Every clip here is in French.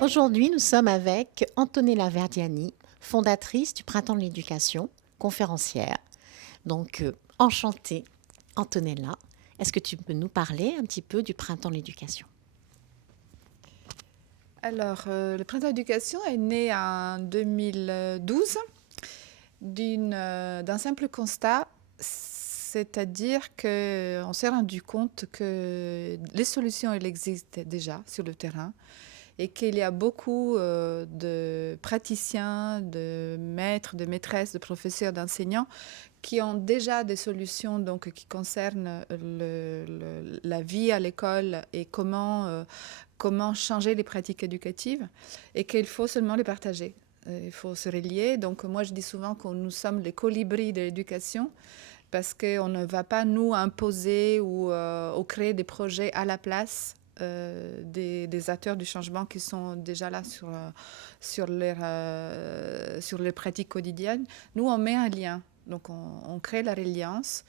Aujourd'hui, nous sommes avec Antonella Verdiani, fondatrice du Printemps de l'éducation, conférencière. Donc, enchantée, Antonella. Est-ce que tu peux nous parler un petit peu du Printemps de l'éducation? Alors, le Printemps d'éducation est né en 2012 d'un simple constat, c'est-à-dire qu'on s'est rendu compte que les solutions, elles existent déjà sur le terrain et qu'il y a beaucoup de praticiens, de maîtres, de maîtresses, de professeurs, d'enseignants qui ont déjà des solutions donc, qui concernent la vie à l'école et comment changer les pratiques éducatives et qu'il faut seulement les partager. Il faut se relier. Donc moi, je dis souvent que nous sommes les colibris de l'éducation parce qu'on ne va pas nous imposer ou créer des projets à la place des acteurs du changement qui sont déjà là sur les pratiques quotidiennes. Nous, on met un lien. Donc, on crée la reliance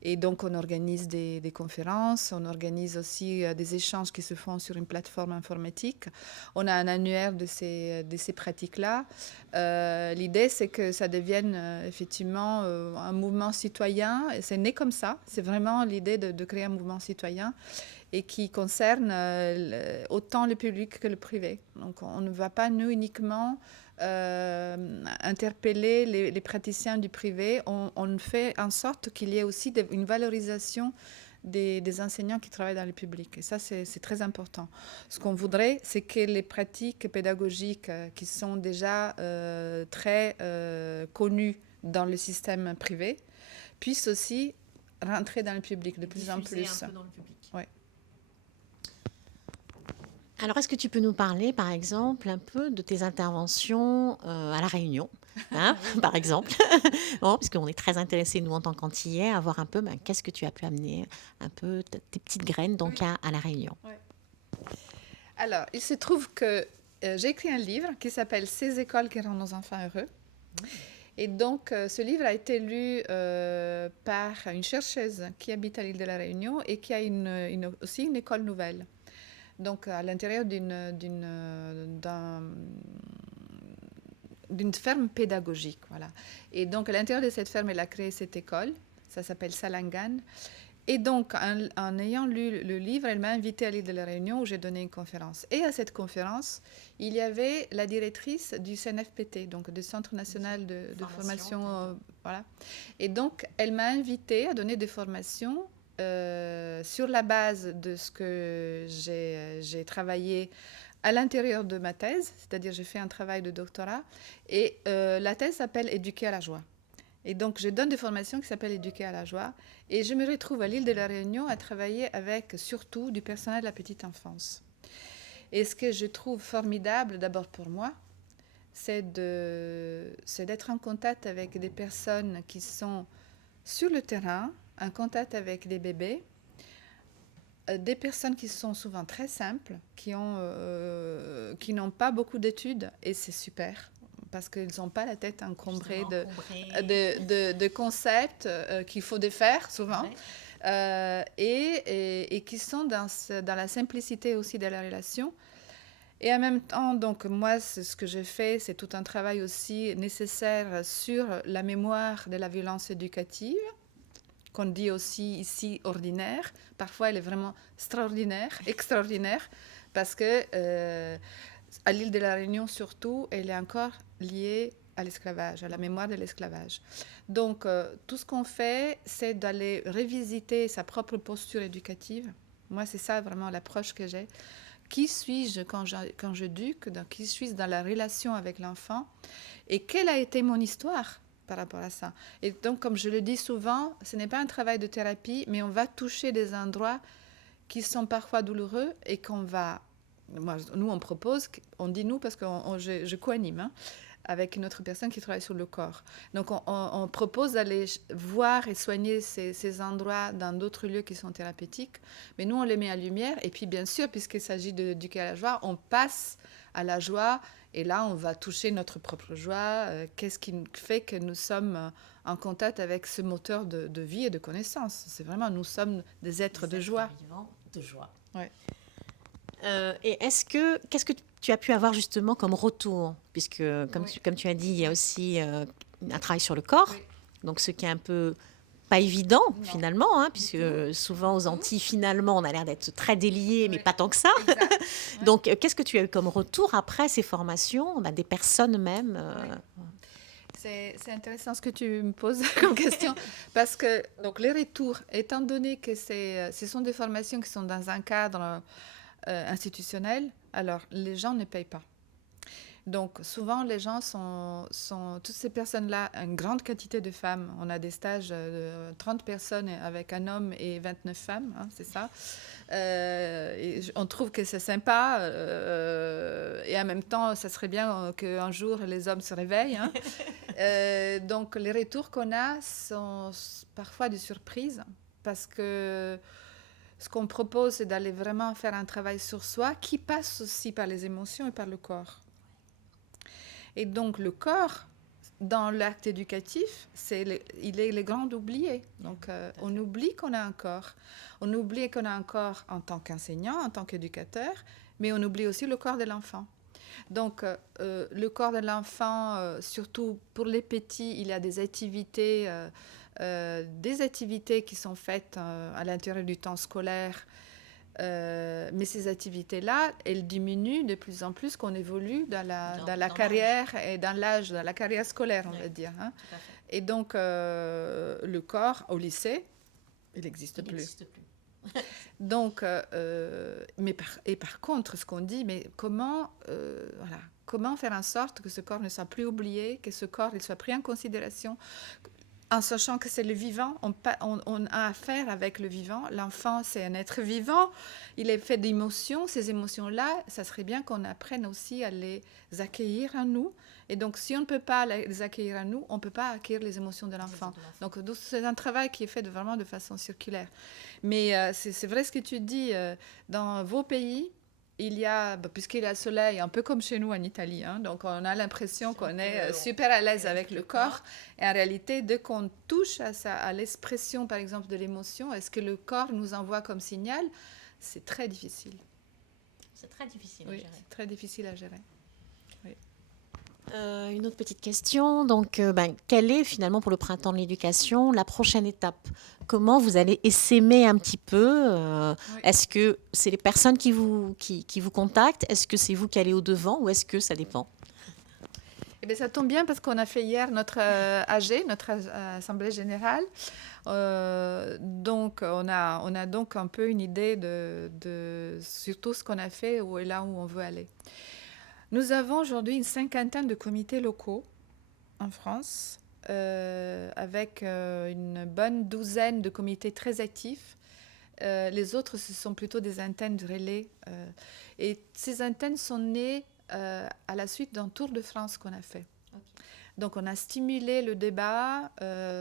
et donc on organise des conférences, on organise aussi des échanges qui se font sur une plateforme informatique. On a un annuaire de ces pratiques-là. L'idée, c'est que ça devienne effectivement un mouvement citoyen. Et c'est né comme ça. C'est vraiment l'idée de créer un mouvement citoyen et qui concerne autant le public que le privé. Donc, on ne va pas, nous, uniquement interpeller les praticiens du privé. On fait en sorte qu'il y ait aussi une valorisation des enseignants qui travaillent dans le public. Et ça, c'est très important. Ce qu'on voudrait, c'est que les pratiques pédagogiques qui sont déjà très connues dans le système privé puissent aussi rentrer dans le public de plus en plus. Un peu dans le public. Ouais. Alors, est-ce que tu peux nous parler, par exemple, un peu de tes interventions à La Réunion, hein, par exemple, bon, parce qu'on est très intéressés, nous, en tant qu'Antillais, à voir un peu qu'est-ce que tu as pu amener, un peu tes petites graines donc, à La Réunion. Ouais. Alors, il se trouve que j'ai écrit un livre qui s'appelle Ces écoles qui rendent nos enfants heureux. Et donc, ce livre a été lu par une chercheuse qui habite à l'île de la Réunion et qui a aussi une école nouvelle. Donc, à l'intérieur d'une ferme pédagogique. Voilà. Et donc, à l'intérieur de cette ferme, elle a créé cette école. Ça s'appelle Salangan. Et donc, en ayant lu le livre, elle m'a invitée à l'île de la Réunion où j'ai donné une conférence. Et à cette conférence, il y avait la directrice du CNFPT, donc du Centre national de formation. Voilà. Et donc, elle m'a invitée à donner des formations sur la base de ce que j'ai travaillé à l'intérieur de ma thèse, c'est-à-dire j'ai fait un travail de doctorat. Et la thèse s'appelle Éduquer à la joie. Et donc, je donne des formations qui s'appellent Éduquer à la joie. Et je me retrouve à l'île de la Réunion à travailler avec surtout du personnel de la petite enfance. Et ce que je trouve formidable, d'abord pour moi, c'est d'être en contact avec des personnes qui sont sur le terrain, en contact avec des bébés, des personnes qui sont souvent très simples, qui n'ont pas beaucoup d'études, et c'est super parce qu'ils n'ont pas la tête encombrée de concepts qu'il faut défaire souvent, et qui sont dans la simplicité aussi de la relation. Et en même temps, donc moi, ce que je fais, c'est tout un travail aussi nécessaire sur la mémoire de la violence éducative, qu'on dit aussi ici ordinaire. Parfois, elle est vraiment extraordinaire, parce que à l'île de la Réunion surtout, elle est encore liée à l'esclavage, à la mémoire de l'esclavage. Donc, tout ce qu'on fait, c'est d'aller revisiter sa propre posture éducative. Moi, c'est ça vraiment l'approche que j'ai. Qui suis-je quand j'éduque? Qui suis-je dans la relation avec l'enfant? Et quelle a été mon histoire par rapport à ça? Et donc, comme je le dis souvent, ce n'est pas un travail de thérapie, mais on va toucher des endroits qui sont parfois douloureux et nous, on propose, on dit nous parce que je co-anime avec une autre personne qui travaille sur le corps. Donc, on propose d'aller voir et soigner ces endroits dans d'autres lieux qui sont thérapeutiques, mais nous, on les met en lumière. Et puis, bien sûr, puisqu'il s'agit d'éduquer à la joie, on passe à la joie. Et là, on va toucher notre propre joie. Qu'est-ce qui fait que nous sommes en contact avec ce moteur de vie et de connaissance? C'est vraiment, nous sommes des êtres de joie. De joie. Ouais. Et qu'est-ce que tu as pu avoir justement comme retour? Puisque, Oui, comme tu as dit, il y a oui, aussi un travail sur le corps, oui. donc ce qui est un peu pas évident Non, finalement, hein, du tout, puisque souvent du aux tout. Antilles, finalement, on a l'air d'être très déliés, mais Oui, pas tant que ça. exact. Oui, Donc, qu'est-ce que tu as eu comme retour après ces formations, bah, des personnes même oui. C'est intéressant ce que tu me poses comme question parce que donc les retours, étant donné que ce sont des formations qui sont dans un cadre institutionnel, alors les gens ne payent pas. Donc souvent les gens toutes ces personnes-là, une grande quantité de femmes, on a des stages de 30 personnes avec un homme et 29 femmes, hein, c'est ça. On trouve que c'est sympa et en même temps ça serait bien qu'un jour les hommes se réveillent, hein. Donc les retours qu'on a sont parfois des surprises parce que ce qu'on propose, c'est d'aller vraiment faire un travail sur soi qui passe aussi par les émotions et par le corps. Et donc le corps, dans l'acte éducatif, il est le grand oublié. Donc on oublie qu'on a un corps. On oublie qu'on a un corps en tant qu'enseignant, en tant qu'éducateur, mais on oublie aussi le corps de l'enfant. Donc, le corps de l'enfant, surtout pour les petits, il y a des activités qui sont faites à l'intérieur du temps scolaire. Mais ces activités-là, elles diminuent de plus en plus qu'on évolue dans la carrière et dans l'âge, dans la carrière scolaire, on va dire, hein. Et donc, le corps au lycée, il n'existe plus. Donc, par contre, ce qu'on dit, mais comment faire en sorte que ce corps ne soit plus oublié, que ce corps il soit pris en considération, en sachant que c'est le vivant, on a affaire avec le vivant. L'enfant, c'est un être vivant, il est fait d'émotions. Ces émotions-là, ça serait bien qu'on apprenne aussi à les accueillir en nous. Et donc, si on ne peut pas les accueillir en nous, on ne peut pas accueillir les émotions de l'enfant. Donc, c'est un travail qui est fait vraiment de façon circulaire. Mais c'est vrai ce que tu dis, dans vos pays, il y a, puisqu'il y a le soleil, un peu comme chez nous en Italie, hein, donc on a l'impression qu'on est super à l'aise avec le corps. Et en réalité, dès qu'on touche à l'expression, par exemple, de l'émotion, est-ce que le corps nous envoie comme signal? C'est très difficile. C'est très difficile à Oui, gérer. c'est très difficile à gérer. Oui. Une autre petite question. Donc, quelle est finalement pour le printemps de l'éducation la prochaine étape? Comment vous allez essaimer un petit peu Oui. Est-ce que c'est les personnes qui vous contactent? Est-ce que c'est vous qui allez au-devant ou est-ce que ça dépend? Eh bien, ça tombe bien parce qu'on a fait hier notre AG, notre Assemblée Générale. Donc, on a donc un peu une idée de surtout ce qu'on a fait et là où on veut aller. Nous avons aujourd'hui une cinquantaine de comités locaux en France, avec une bonne douzaine de comités très actifs. Les autres, ce sont plutôt des antennes de relais. Et ces antennes sont nées à la suite d'un tour de France qu'on a fait. Okay. Donc, on a stimulé le débat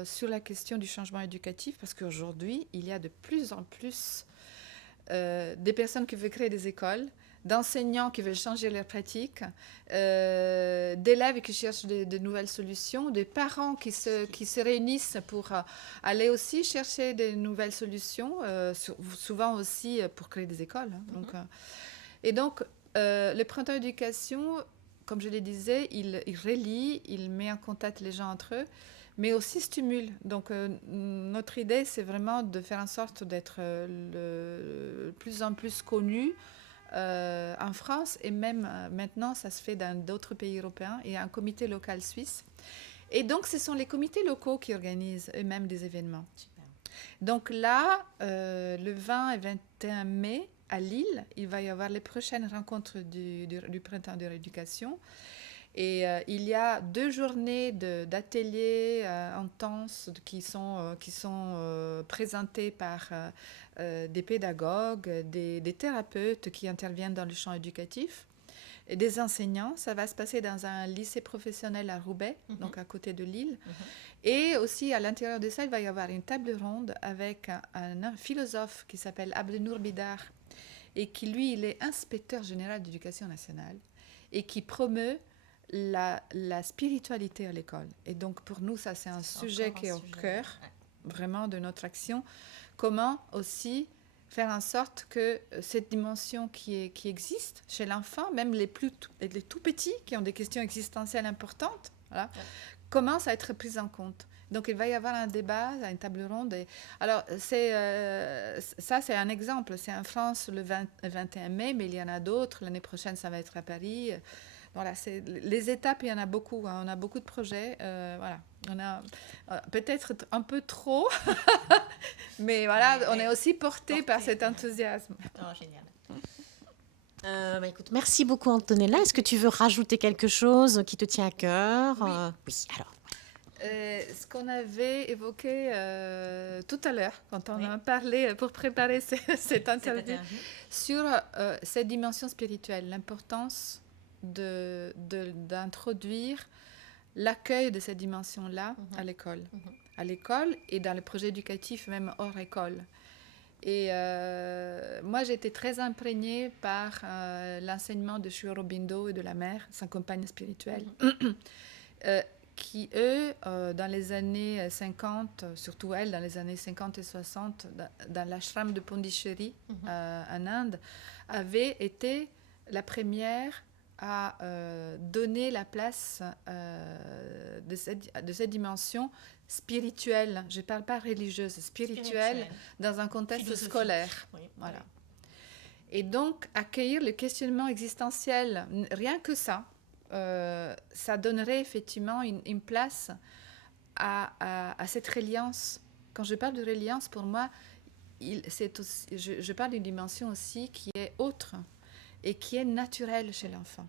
sur la question du changement éducatif parce qu'aujourd'hui, il y a de plus en plus des personnes qui veulent créer des écoles, d'enseignants qui veulent changer leurs pratiques, d'élèves qui cherchent de nouvelles solutions, des parents qui se réunissent pour aller aussi chercher de nouvelles solutions, souvent aussi pour créer des écoles. Hein. Donc, et donc, le printemps d'éducation, comme je le disais, il relie, il met en contact les gens entre eux, mais aussi stimule. Donc, notre idée, c'est vraiment de faire en sorte d'être de plus en plus connu en France et même maintenant, ça se fait dans d'autres pays européens. Il y a un comité local suisse. Et donc, ce sont les comités locaux qui organisent eux-mêmes des événements. Super. Donc là, le 20 et 21 mai, à Lille, il va y avoir les prochaines rencontres du printemps de l'éducation. Et il y a 2 journées d'ateliers intenses qui sont présentées par des pédagogues, des thérapeutes qui interviennent dans le champ éducatif, et des enseignants. Ça va se passer dans un lycée professionnel à Roubaix, donc à côté de Lille. Et aussi, à l'intérieur de ça, il va y avoir une table ronde avec un philosophe qui s'appelle Abdenour Bidar, et qui, lui, il est inspecteur général d'éducation nationale, et qui promeut la spiritualité à l'école. Et donc, pour nous, ça, c'est un sujet qui est au cœur, vraiment, de notre action. Comment aussi faire en sorte que cette dimension qui existe chez l'enfant, même les tout petits qui ont des questions existentielles importantes, voilà, commence à être prise en compte. Donc, il va y avoir un débat, une table ronde. Alors, ça, c'est un exemple. C'est en France le 21 mai, mais il y en a d'autres. L'année prochaine, ça va être à Paris. Voilà, les étapes, il y en a beaucoup. Hein. On a beaucoup de projets. Voilà. On a peut-être un peu trop, mais voilà, on est aussi porté par cet enthousiasme. Oh, génial. Écoute, merci beaucoup Antonella. Est-ce que tu veux rajouter quelque chose qui te tient à cœur? Oui. Oui, alors. Ce qu'on avait évoqué tout à l'heure, quand on a parlé pour préparer cette interview, sur cette dimension spirituelle, l'importance d'introduire l'accueil de cette dimension-là à l'école. À l'école et dans les projets éducatifs, même hors école. Et moi, j'ai été très imprégnée par l'enseignement de Sri Aurobindo et de la mère, sa compagne spirituelle, qui, eux, dans les années 50, surtout elle, dans les années 50 et 60, dans l'ashram de Pondichéry, en Inde, avait été la première à donner la place de cette dimension spirituelle, je ne parle pas religieuse, spirituelle, dans un contexte scolaire. Oui, voilà. Et donc, accueillir le questionnement existentiel, rien que ça, ça donnerait effectivement une place à cette reliance. Quand je parle de reliance, pour moi, je parle d'une dimension aussi qui est autre et qui est naturelle chez l'enfant.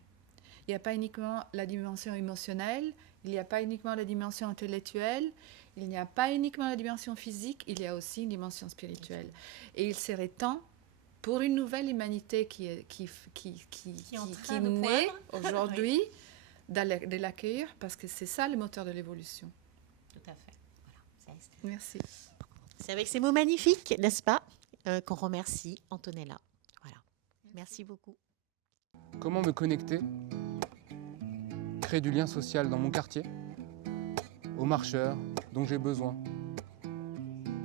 Il n'y a pas uniquement la dimension émotionnelle, il n'y a pas uniquement la dimension intellectuelle, il n'y a pas uniquement la dimension physique, il y a aussi une dimension spirituelle. Et il serait temps, pour une nouvelle humanité qui naît aujourd'hui, de l'accueillir, parce que c'est ça le moteur de l'évolution. Tout à fait. Voilà. Merci. C'est avec ces mots magnifiques, n'est-ce pas, qu'on remercie Antonella. Voilà. Merci beaucoup. Comment me connecter, créer du lien social dans mon quartier, aux marcheurs dont j'ai besoin,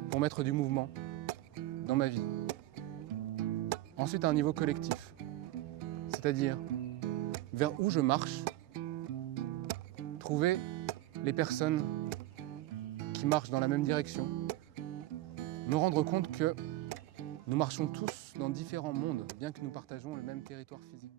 pour mettre du mouvement dans ma vie. Ensuite, à un niveau collectif, c'est-à-dire vers où je marche, trouver les personnes qui marchent dans la même direction, me rendre compte que nous marchons tous dans différents mondes, bien que nous partageons le même territoire physique.